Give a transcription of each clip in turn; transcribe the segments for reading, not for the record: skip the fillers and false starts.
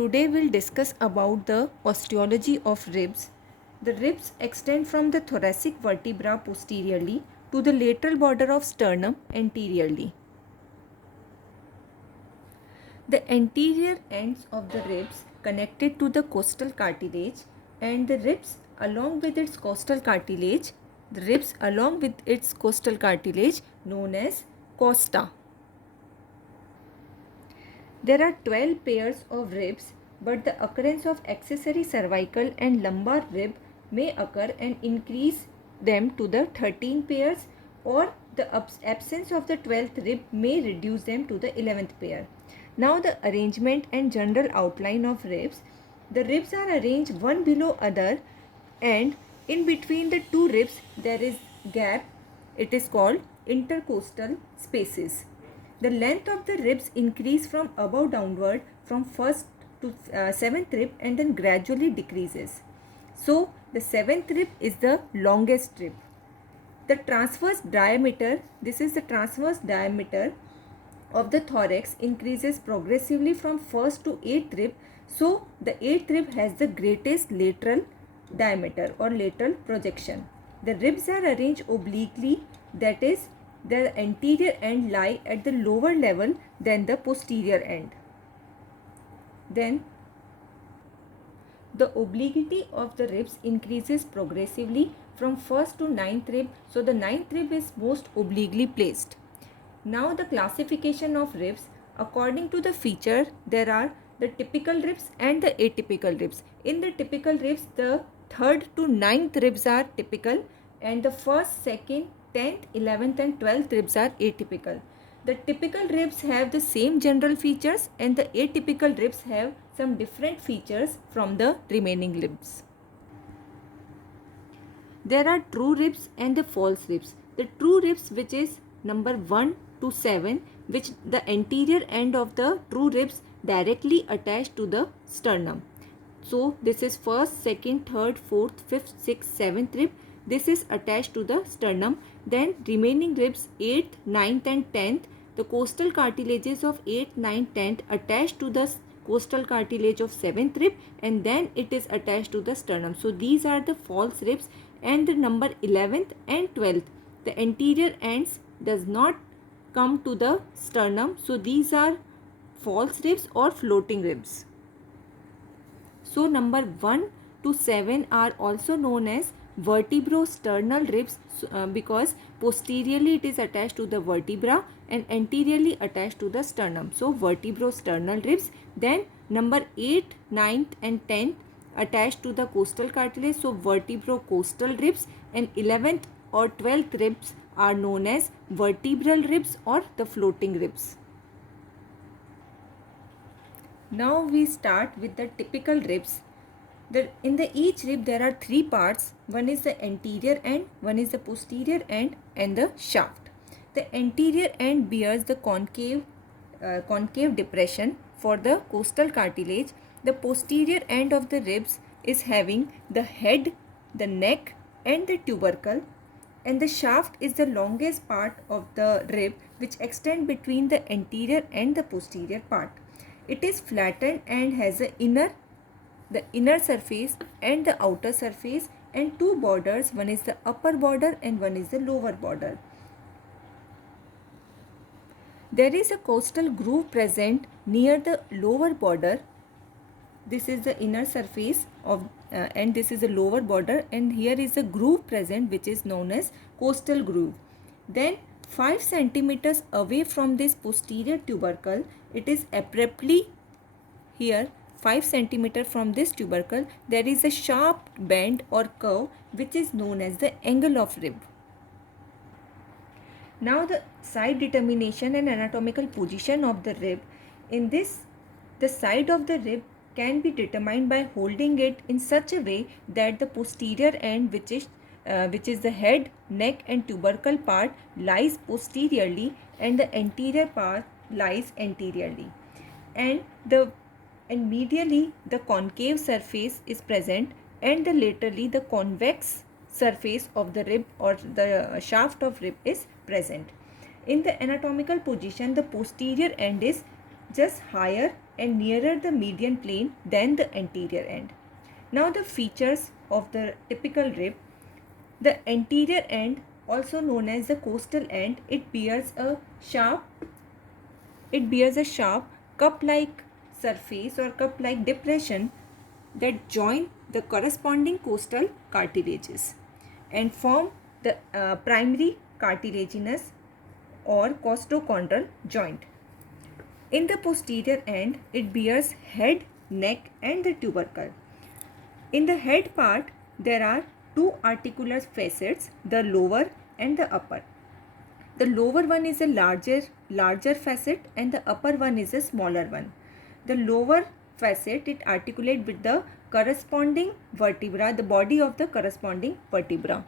Today we'll discuss about the osteology of ribs. The ribs extend from the thoracic vertebra posteriorly to the lateral border of sternum anteriorly. The anterior ends of the ribs connected to the costal cartilage, and the ribs along with its costal cartilage, known as costa. There are 12 pairs of ribs, but the occurrence of accessory cervical and lumbar rib may occur and increase them to the 13 pairs, or the absence of the 12th rib may reduce them to the 11th pair. Now the arrangement and general outline of ribs. The ribs are arranged one below other, and in between the two ribs there is gap. It is called intercostal spaces. The length of the ribs increase from above downward from first to seventh rib and then gradually decreases. So the seventh rib is the longest rib. The transverse diameter, this is the transverse diameter of the thorax, increases progressively from first to eighth rib. So the eighth rib has the greatest lateral diameter or lateral projection. The ribs are arranged obliquely, that is, the anterior end lie at the lower level than the posterior end. Then the obliquity of the ribs increases progressively from first to ninth rib. So the ninth rib is most obliquely placed. Now the classification of ribs. According to the feature, there are the typical ribs and the atypical ribs. In the typical ribs, the third to ninth ribs are typical, and the first, second, 10th, 11th and 12th ribs are atypical. The typical ribs have the same general features, and the atypical ribs have some different features from the remaining ribs. There are true ribs and the false ribs. The true ribs, which is number 1 to 7, which the anterior end of the true ribs directly attached to the sternum. So this is first, second, third, fourth, fifth, sixth, seventh rib. This is attached to the sternum. Then remaining ribs 8th, 9th and 10th. The costal cartilages of 8th, 9th, 10th attached to the costal cartilage of 7th rib, and then it is attached to the sternum. So these are the false ribs. And the number 11th and 12th, the anterior ends does not come to the sternum. So these are false ribs or floating ribs. So number 1 to 7 are also known as vertebrosternal ribs because posteriorly it is attached to the vertebra and anteriorly attached to the sternum. So vertebrosternal ribs. Then number 8, 9th and 10th attached to the costal cartilage. So vertebrocostal ribs. And 11th or 12th ribs are known as vertebral ribs or the floating ribs. Now we start with the typical ribs. In each rib there are three parts. One is the anterior end, one is the posterior end and the shaft. The anterior end bears the concave depression for the costal cartilage. The posterior end of the ribs is having the head, the neck and the tubercle, and the shaft is the longest part of the rib which extend between the anterior and the posterior part. It is flattened and has the inner surface and the outer surface and two borders. One is the upper border and one is the lower border. There is a costal groove present near the lower border. This is the inner surface of and this is the lower border, and here is a groove present which is known as costal groove. Then 5 centimeters away from this posterior tubercle, it is abruptly here 5 centimeter from this tubercle, there is a sharp bend or curve which is known as the angle of rib. Now the side determination and anatomical position of the rib. In this, the side of the rib can be determined by holding it in such a way that the posterior end, which is the head, neck and tubercle part, lies posteriorly and the anterior part lies anteriorly. And medially the concave surface is present, and laterally the convex surface of the rib or the shaft of rib is present. In the anatomical position, the posterior end is just higher and nearer the median plane than the anterior end. Now the features of the typical rib. The anterior end, also known as the costal end, it bears a sharp cup-like surface or cup-like depression that join the corresponding costal cartilages and form the primary cartilaginous or costochondral joint. In the posterior end, it bears head, neck and the tubercle. In the head part, there are two articular facets, the lower and the upper. The lower one is a larger facet and the upper one is a smaller one. The lower facet, it articulates with the corresponding vertebra, the body of the corresponding vertebra.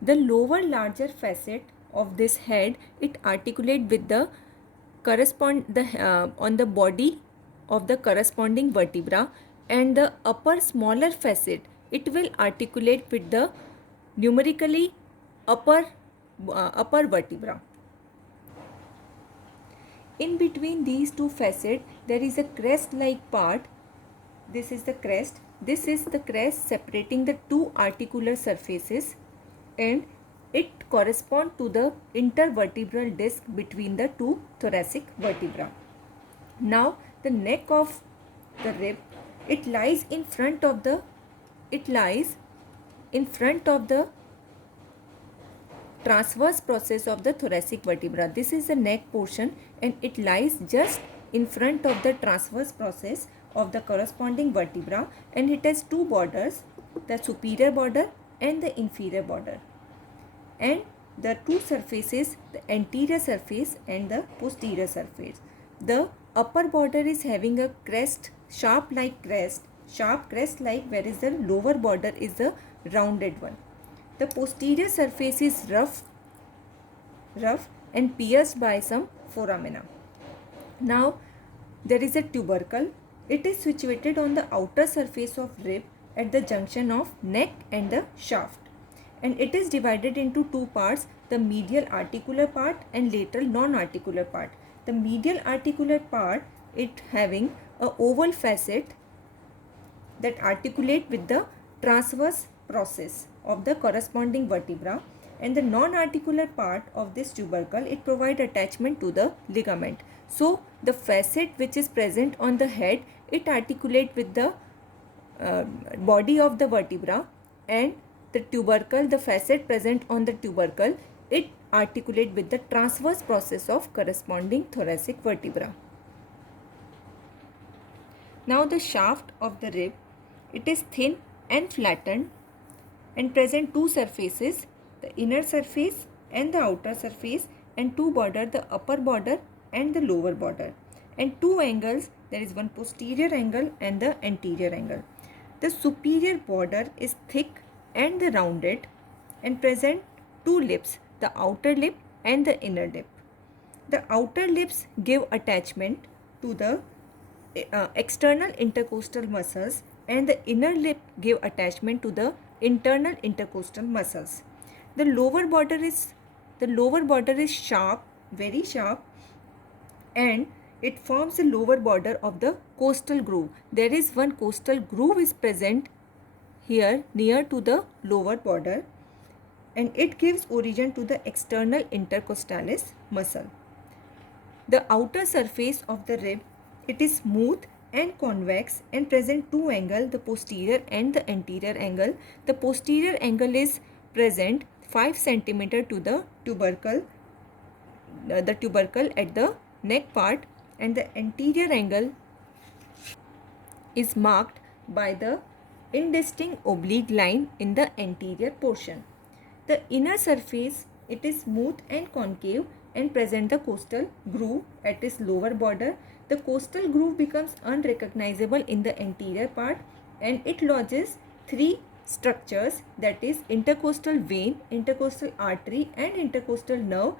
The lower larger facet of this head, it articulates with the on the body of the corresponding vertebra, and the upper smaller facet, it will articulate with the numerically upper vertebra. In between these two facets, there is a crest-like part. This is the crest. This is the crest separating the two articular surfaces, and it corresponds to the intervertebral disc between the two thoracic vertebrae. Now, the neck of the rib, it lies in front of the transverse process of the thoracic vertebra. This is the neck portion and it lies just in front of the transverse process of the corresponding vertebra, and it has two borders, the superior border and the inferior border, and the two surfaces, the anterior surface and the posterior surface. The upper border is having a crest, sharp crest like, whereas the lower border is the rounded one. The posterior surface is rough and pierced by some foramina. Now there is a tubercle. It is situated on the outer surface of rib at the junction of neck and the shaft, and it is divided into two parts, the medial articular part and lateral non-articular part. The medial articular part, it having a oval facet that articulate with the transverse process of the corresponding vertebra, and the non-articular part of this tubercle, it provide attachment to the ligament. So the facet which is present on the head, it articulate with the body of the vertebra, and the tubercle, the facet present on the tubercle, it articulate with the transverse process of corresponding thoracic vertebra. Now the shaft of the rib, it is thin and flattened and present two surfaces, the inner surface and the outer surface, and two border, the upper border and the lower border, and two angles, there is one posterior angle and the anterior angle. The superior border is thick and the rounded and present two lips, the outer lip and the inner lip. The outer lips give attachment to the external intercostal muscles, and the inner lip give attachment to the internal intercostal muscles. The lower border is sharp, very sharp, and it forms the lower border of the costal groove. There is one costal groove is present here near to the lower border, and it gives origin to the external intercostalis muscle. The outer surface of the rib, it is smooth and convex and present two angles, the posterior and the anterior angle. The posterior angle is present 5 cm to the tubercle at the neck part, and the anterior angle is marked by the indistinct oblique line in the anterior portion. The inner surface, it is smooth and concave and present the costal groove at its lower border. The costal groove becomes unrecognizable in the anterior part, and it lodges three structures, that is intercostal vein, intercostal artery and intercostal nerve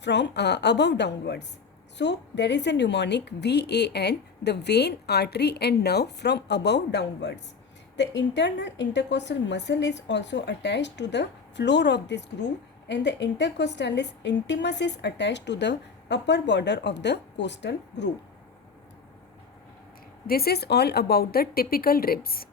from above downwards. So there is a mnemonic VAN, the vein, artery and nerve from above downwards. The internal intercostal muscle is also attached to the floor of this groove, and the intercostalis intimus is attached to the upper border of the costal groove. This is all about the typical ribs.